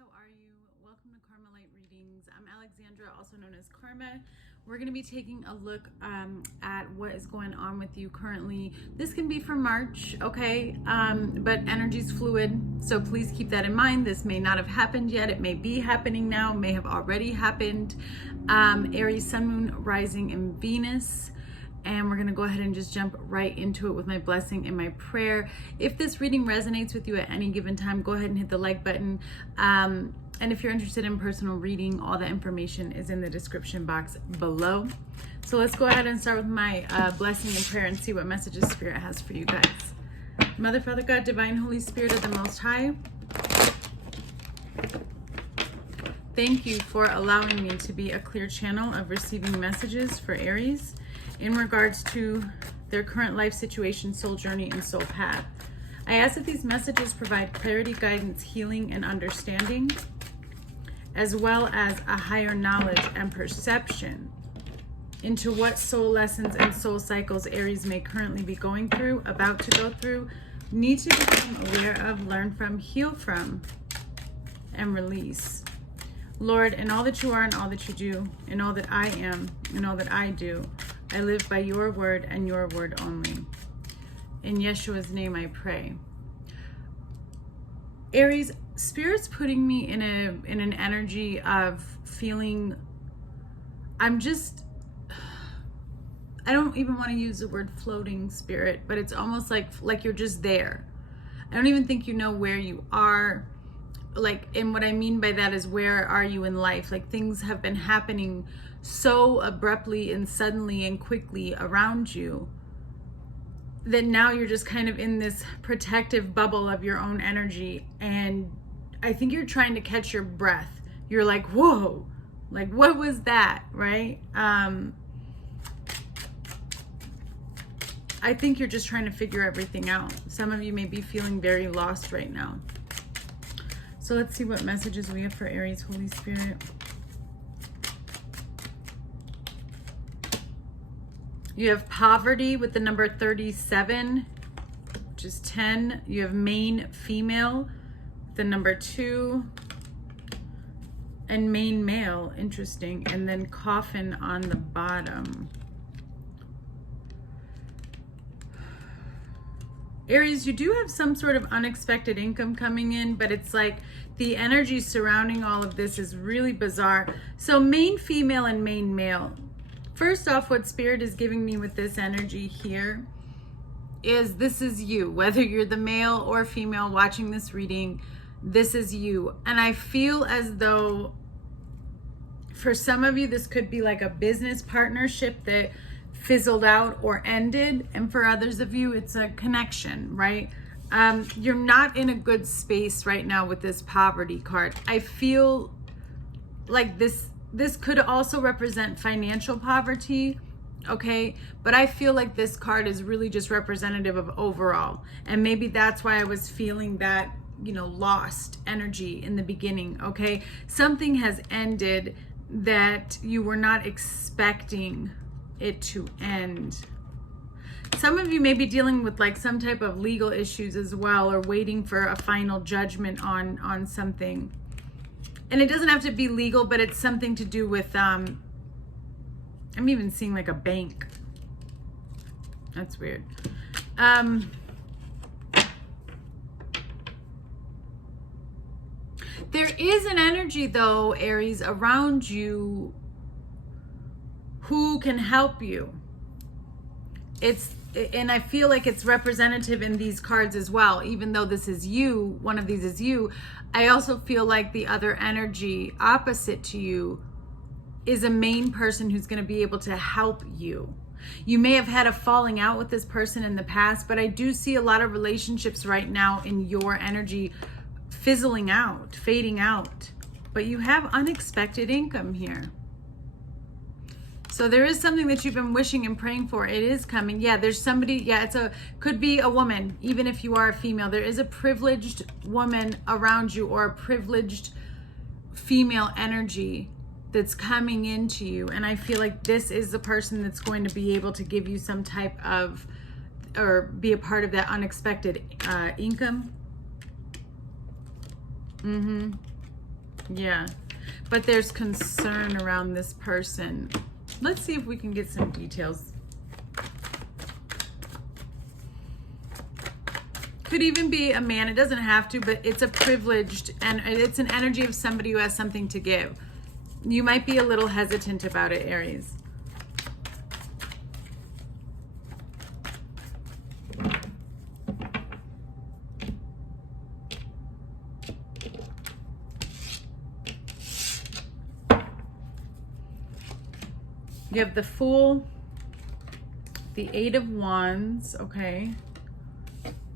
how are you? Welcome to Karma Light Readings. I'm Alexandra, also known as Karma. We're going to be taking a look at what is going on with you currently. This can be for March, okay? But energy's fluid, so please keep that in mind. This may not have happened yet. It may be happening now, may have already happened. Aries, Sun, Moon, Rising, and Venus. And we're going to go ahead and just jump right into it with my blessing and my prayer. If this reading resonates with you at any given time, go ahead and hit the like button. And if you're interested in personal reading, all the information is in the description box below. So let's go ahead and start with my blessing and prayer and see what messages Spirit has for you guys. Mother, Father, God, Divine, Holy Spirit of the Most High, thank you for allowing me to be a clear channel of receiving messages for Aries in regards to their current life situation, soul journey, and soul path. I ask that these messages provide clarity, guidance, healing, and understanding, as well as a higher knowledge and perception into what soul lessons and soul cycles Aries may currently be going through, about to go through, need to become aware of, learn from, heal from, and release. Lord, in all that you are and all that you do, in all that I am and all that I do, I live by your word and your word only. In Yeshua's name I pray. Aries, Spirit's putting me in an energy of feeling, I don't even want to use the word floating, Spirit, but it's almost like you're just there. I don't even think you know where you are. And what I mean by that is, where are you in life? Like, things have been happening so abruptly and suddenly and quickly around you that now you're just kind of in this protective bubble of your own energy. And I think you're trying to catch your breath. You're like, whoa, like, what was that, right? I think you're just trying to figure everything out. Some of you may be feeling very lost right now. So let's see what messages we have for Aries, Holy Spirit. You have poverty with the number 37, which is 10. You have main female, the number 2, and main male, interesting. And then coffin on the bottom. Aries, you do have some sort of unexpected income coming in, but it's like the energy surrounding all of this is really bizarre. So main female and main male. First off, what Spirit is giving me with this energy here is, this is you. Whether you're the male or female watching this reading, this is you. And I feel as though for some of you, this could be like a business partnership that fizzled out or ended, and for others of you it's a connection, right? You're not in a good space right now with this poverty card. I feel like this could also represent financial poverty, okay? But I feel like this card is really just representative of overall, and maybe that's why I was feeling that, lost energy in the beginning, okay? Something has ended that you were not expecting it to end. Some of you may be dealing with like some type of legal issues as well, or waiting for a final judgment on something. And it doesn't have to be legal, but it's something to do with I'm even seeing like a bank. That's weird. There is an energy though, Aries, around you who can help you. And I feel like it's representative in these cards as well. Even though this is you, one of these is you, I also feel like the other energy opposite to you is a main person who's going to be able to help you. You may have had a falling out with this person in the past, but I do see a lot of relationships right now in your energy fizzling out, fading out. But you have unexpected income here. So there is something that you've been wishing and praying for. It is coming. Yeah, there's somebody. Yeah, could be a woman, even if you are a female. There is a privileged woman around you, or a privileged female energy that's coming into you. And I feel like this is the person that's going to be able to give you some type of, or be a part of that unexpected income. Yeah. But there's concern around this person. Let's see if we can get some details. Could even be a man. It doesn't have to, but it's a privileged, and it's an energy of somebody who has something to give. You might be a little hesitant about it, Aries. You have the Fool, the Eight of Wands, okay.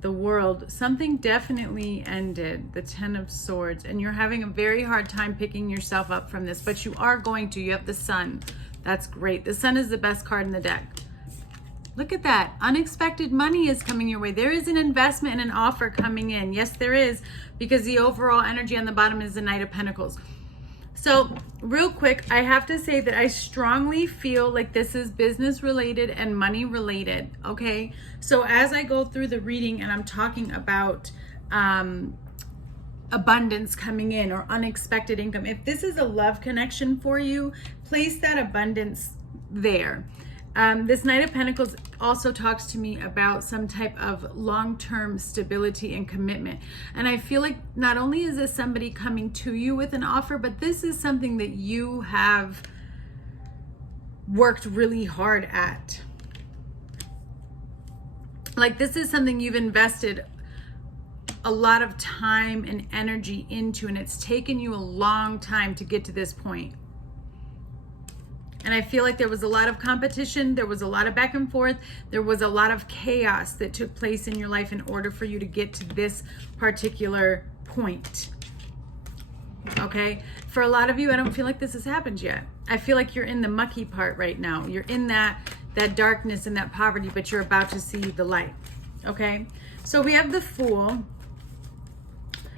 The World, something definitely ended, the Ten of Swords, and you're having a very hard time picking yourself up from this, but you are going to. You have the Sun. That's great. The Sun is the best card in the deck. Look at that. Unexpected money is coming your way. There is an investment and an offer coming in. Yes, there is, because the overall energy on the bottom is the Knight of Pentacles. So real quick, I have to say that I strongly feel like this is business related and money related, okay? So as I go through the reading and I'm talking about abundance coming in or unexpected income, if this is a love connection for you, place that abundance there. This Knight of Pentacles also talks to me about some type of long-term stability and commitment. And I feel like not only is this somebody coming to you with an offer, but this is something that you have worked really hard at. Like, this is something you've invested a lot of time and energy into, and it's taken you a long time to get to this point. And I feel like there was a lot of competition, there was a lot of back and forth, there was a lot of chaos that took place in your life in order for you to get to this particular point. Okay? For a lot of you, I don't feel like this has happened yet. I feel like you're in the mucky part right now. You're in that darkness and that poverty, but you're about to see the light. Okay? So we have the Fool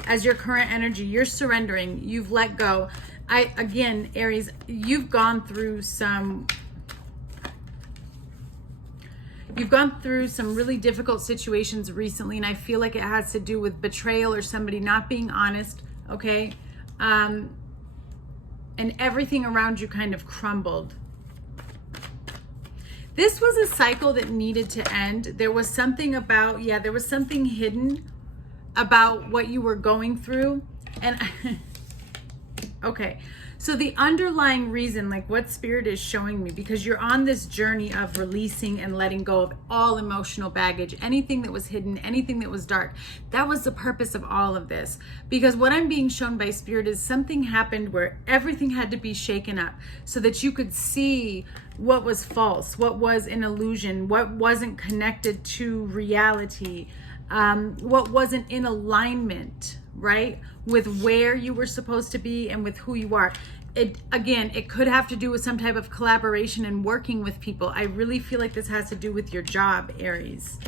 as your current energy. You're surrendering. You've let go. Again, Aries, you've gone through some really difficult situations recently, and I feel like it has to do with betrayal or somebody not being honest, okay? And everything around you kind of crumbled. This was a cycle that needed to end. There was something about, there was something hidden about what you were going through. And okay, so the underlying reason, like what Spirit is showing me, because you're on this journey of releasing and letting go of all emotional baggage, anything that was hidden, anything that was dark. That was the purpose of all of this. Because what I'm being shown by Spirit is something happened where everything had to be shaken up so that you could see what was false, what was an illusion, what wasn't connected to reality, what wasn't in alignment, right, with where you were supposed to be and with who you are. It could have to do with some type of collaboration and working with people. I really feel like this has to do with your job, Aries.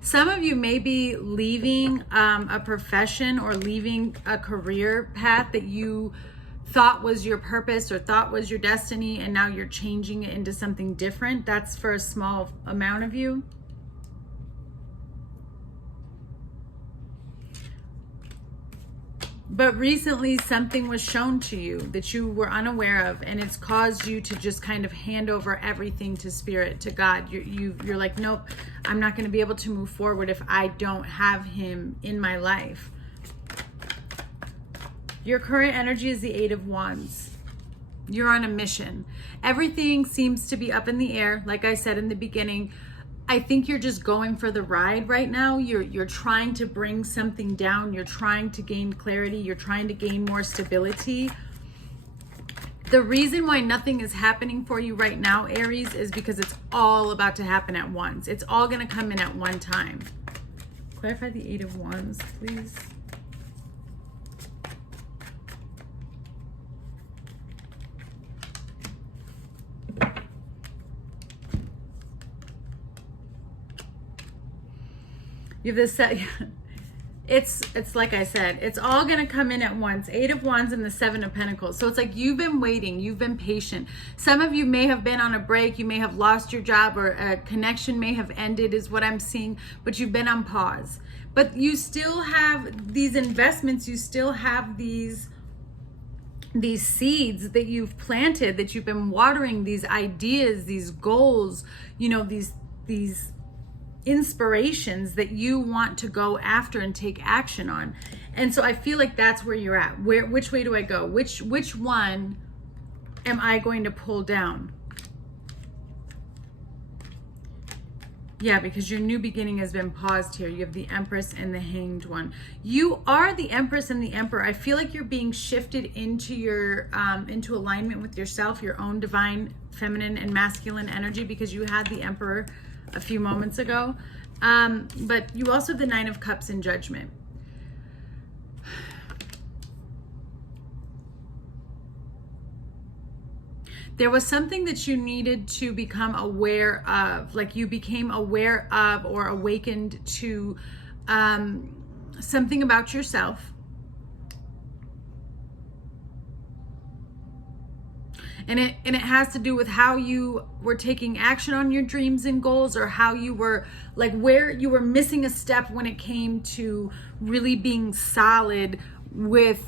Some of you may be leaving a profession or leaving a career path that you thought was your purpose or thought was your destiny, and now you're changing it into something different. That's for a small amount of you. But recently something was shown to you that you were unaware of, and it's caused you to just kind of hand over everything to Spirit, to God. You're like, nope, I'm not going to be able to move forward if I don't have Him in my life. Your current energy is the Eight of Wands. You're on a mission. Everything seems to be up in the air. Like I said in the beginning, I think you're just going for the ride right now. You're trying to bring something down. You're trying to gain clarity. You're trying to gain more stability. The reason why nothing is happening for you right now, Aries, is because it's all about to happen at once. It's all going to come in at one time. Clarify the Eight of Wands, please. You have this It's like I said, it's all going to come in at once. 8 of Wands and the 7 of Pentacles. So it's like you've been waiting, you've been patient. Some of you may have been on a break, you may have lost your job, or a connection may have ended is what I'm seeing, but you've been on pause. But you still have these investments, you still have these seeds that you've planted, that you've been watering, these ideas, these goals, you know, these inspirations that you want to go after and take action on. And so I feel like that's where you're at. Which way do I go? Which one am I going to pull down? Yeah, because your new beginning has been paused here. You have the Empress and the Hanged One. You are the Empress and the Emperor. I feel like you're being shifted into your into alignment with yourself, your own divine feminine and masculine energy, because you had the Emperor a few moments ago. But you also have the 9 of Cups in Judgment. There was something that you needed to become aware of, like you became aware of or awakened to something about yourself. And it has to do with how you were taking action on your dreams and goals, or how you were, like, where you were missing a step when it came to really being solid with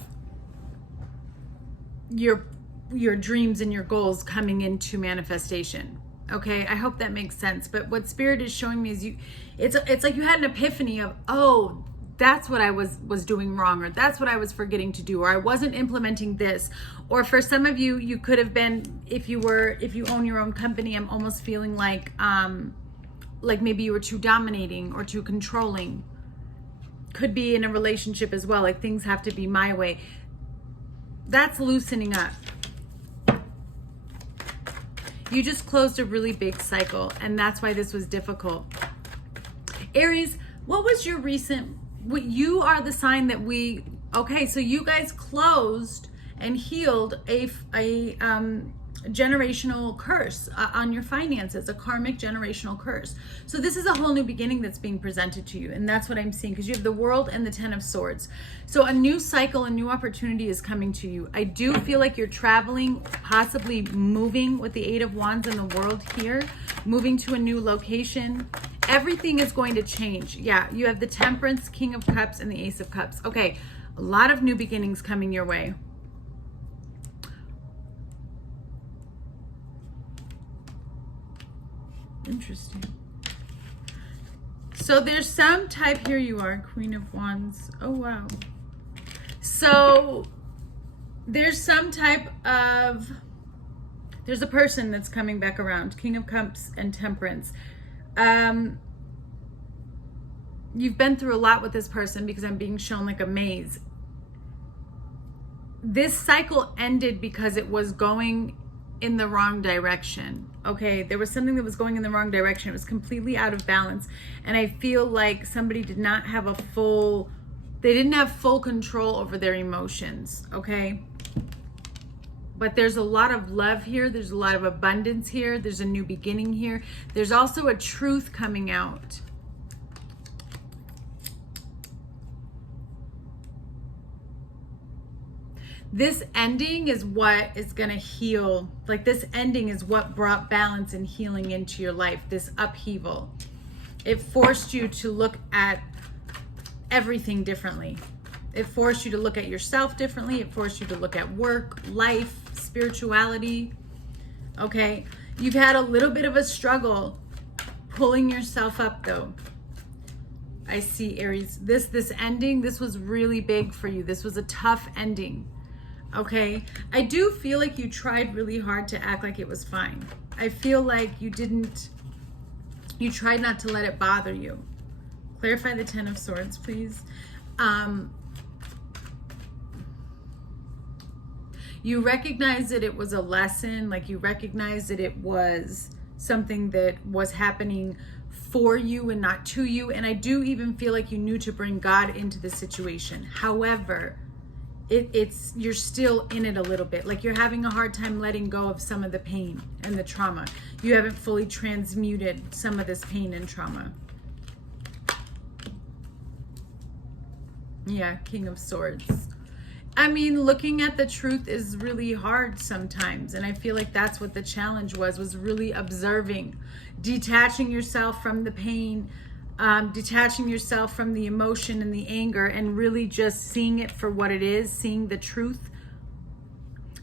your dreams and your goals coming into manifestation. Okay, I hope that makes sense. But what Spirit is showing me is it's like you had an epiphany of, oh, that's what I was doing wrong, or that's what I was forgetting to do, or I wasn't implementing this. Or for some of you, you could have been, if you own your own company, I'm almost feeling like maybe you were too dominating or too controlling. Could be in a relationship as well, like things have to be my way. That's loosening up. You just closed a really big cycle, and that's why this was difficult. Aries, what was your recent, you are the sign that okay, so you guys closed and healed a generational curse on your finances, a karmic generational curse. So this is a whole new beginning that's being presented to you, and that's what I'm seeing, because you have the World and the 10 of Swords. So a new cycle, a new opportunity is coming to you. I do feel like you're traveling, possibly moving with the 8 of Wands and the World here, moving to a new location. Everything is going to change. Yeah, you have the Temperance, King of Cups, and the Ace of Cups. Okay, a lot of new beginnings coming your way. Interesting. So there's some type, here you are, Queen of Wands. Oh, wow. So there's some type of, there's a person that's coming back around, King of Cups and Temperance. You've been through a lot with this person, because I'm being shown like a maze. This cycle ended because it was going in the wrong direction. Okay, there was something that was going in the wrong direction. It was completely out of balance, and I feel like somebody did not have they didn't have full control over their emotions. Okay, but there's a lot of love here, there's a lot of abundance here, there's a new beginning here, there's also a truth coming out. This ending is what is going to heal. Like, this ending is what brought balance and healing into your life, this upheaval. It forced you to look at everything differently. It forced you to look at yourself differently. It forced you to look at work, life, spirituality. Okay? You've had a little bit of a struggle pulling yourself up, though. I see, Aries. This ending, this was really big for you. This was a tough ending. Okay, I do feel like you tried really hard to act like it was fine. I feel like you tried not to let it bother you. Clarify the 10 of Swords, please. You recognize that it was a lesson, like you recognize that it was something that was happening for you and not to you. And I do even feel like you knew to bring God into the situation. However, you're still in it a little bit. Like, you're having a hard time letting go of some of the pain and the trauma. You haven't fully transmuted some of this pain and trauma. Yeah, King of Swords. I mean, looking at the truth is really hard sometimes. And I feel like that's what the challenge was really observing, detaching yourself from the pain, detaching yourself from the emotion and the anger, and really just seeing it for what it is, seeing the truth,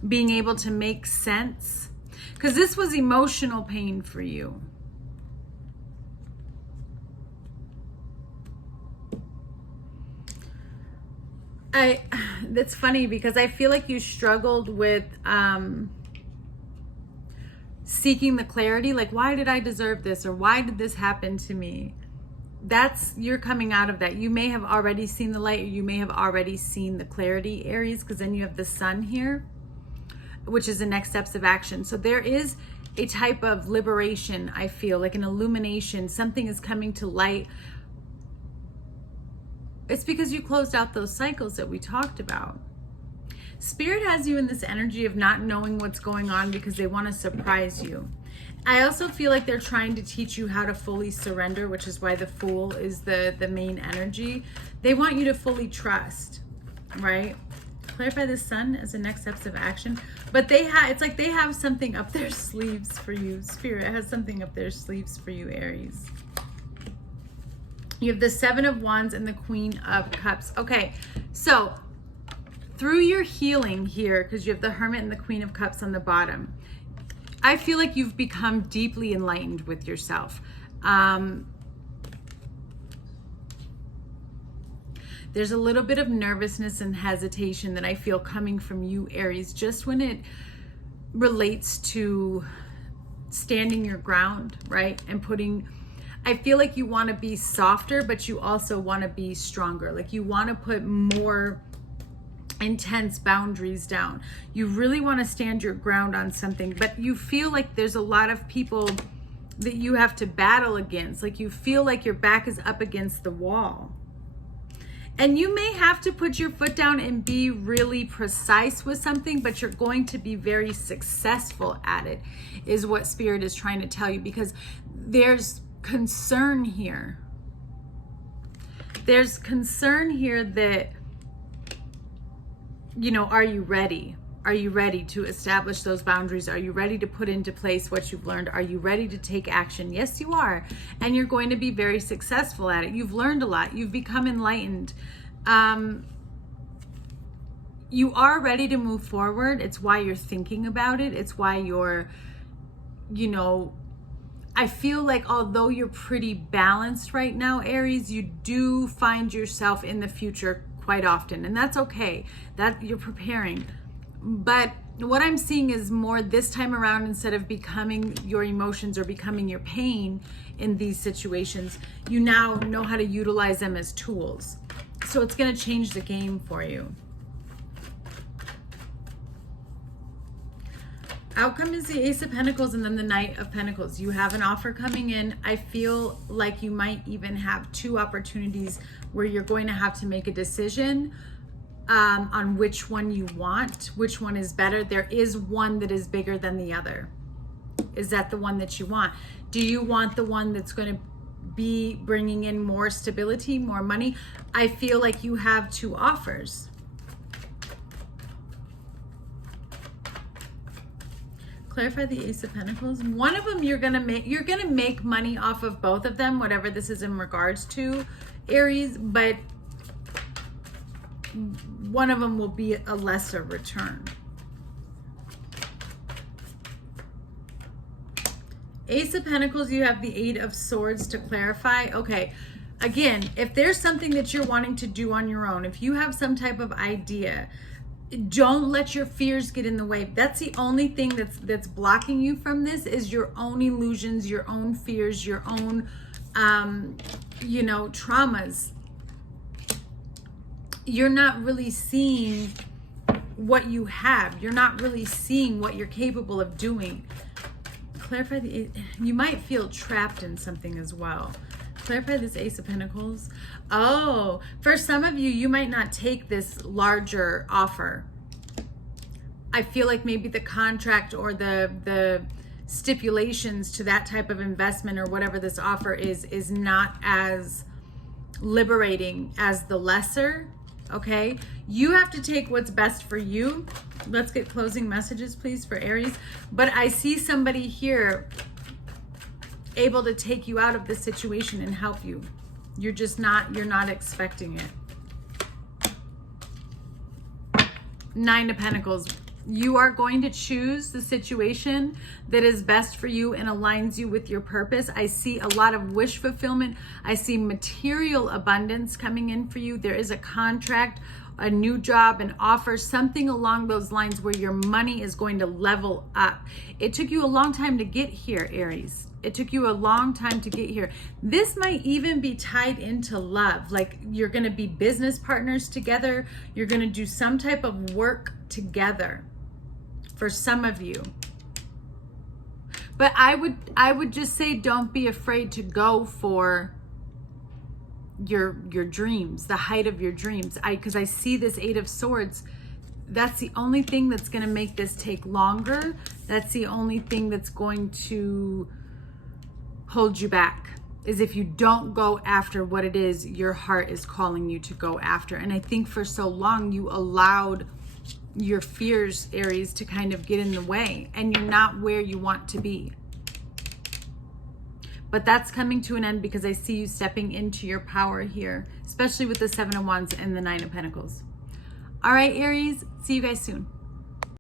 being able to make sense. Because this was emotional pain for you. It's funny because I feel like you struggled with seeking the clarity, like, why did I deserve this, or why did this happen to me? You're coming out of that. You may have already seen the light, or you may have already seen the clarity, Aries, because then you have the sun here, which is the next steps of action. So there is a type of liberation, I feel like an illumination. Something is coming to light. It's because you closed out those cycles that we talked about. Spirit has you in this energy of not knowing what's going on because they want to surprise you. I also feel like they're trying to teach you how to fully surrender, which is why the Fool is the main energy. They want you to fully trust, right? Clarify the sun as the next steps of action. But it's like they have something up their sleeves for you. Spirit has something up their sleeves for you, Aries. You have the Seven of Wands and the Queen of Cups. Okay, so through your healing here, because you have the Hermit and the Queen of Cups on the bottom, I feel like you've become deeply enlightened with yourself. There's a little bit of nervousness and hesitation that I feel coming from you, Aries, just when it relates to standing your ground, right? And I feel like you want to be softer, but you also want to be stronger. Like you want to put more intense boundaries down. You really want to stand your ground on something, but you feel like there's a lot of people that you have to battle against. Like you feel like your back is up against the wall. And you may have to put your foot down and be really precise with something, but you're going to be very successful at it, is what Spirit is trying to tell you, because there's concern here. There's concern here that, are you ready? Are you ready to establish those boundaries? Are you ready to put into place what you've learned? Are you ready to take action? Yes, you are. And you're going to be very successful at it. You've learned a lot. You've become enlightened. You are ready to move forward. It's why you're thinking about it. It's why you're, I feel like although you're pretty balanced right now, Aries, you do find yourself in the future quite often. And that's okay. That you're preparing. But what I'm seeing is more this time around, instead of becoming your emotions or becoming your pain in these situations, you now know how to utilize them as tools. So it's going to change the game for you. Outcome is the Ace of Pentacles and then the Knight of Pentacles. You have an offer coming in. I feel like you might even have two opportunities where you're going to have to make a decision on which one you want, which one is better. There is one that is bigger than the other. Is that the one that you want? Do you want the one that's going to be bringing in more stability, more money? I feel like you have two offers. Clarify the Ace of Pentacles. One of them you're gonna make money off of both of them, whatever this is in regards to, Aries, but one of them will be a lesser return. Ace of Pentacles, you have the Eight of Swords to clarify. Okay, again, if there's something that you're wanting to do on your own, if you have some type of idea, don't let your fears get in the way. That's the only thing that's blocking you from this, is your own illusions, your own fears, your own traumas. You're not really seeing what you have. You're not really seeing what you're capable of doing. Clarify you might feel trapped in something as well. Clarify this Ace of Pentacles. Oh, for some of you, you might not take this larger offer. I feel like maybe the contract or the stipulations to that type of investment or whatever this offer is not as liberating as the lesser. okay? You have to take what's best for you. Let's get closing messages, please, for Aries. But I see somebody here able to take you out of this situation and help you. You're not expecting it. 9 of Pentacles. You are going to choose the situation that is best for you and aligns you with your purpose. I see a lot of wish fulfillment. I see material abundance coming in for you. There is a contract, a new job, an offer, something along those lines where your money is going to level up. It took you a long time to get here, Aries. It took you a long time to get here. This might even be tied into love. Like you're going to be business partners together. You're going to do some type of work together for some of you. But I would just say, don't be afraid to go for your dreams, the height of your dreams. Because I see this 8 of Swords. That's the only thing that's going to make this take longer. That's the only thing that's going to hold you back, is if you don't go after what it is your heart is calling you to go after. And I think for so long you allowed your fears, Aries, to kind of get in the way, and you're not where you want to be. But that's coming to an end because I see you stepping into your power here, especially with the 7 of Wands and the 9 of Pentacles. All right, Aries, see you guys soon.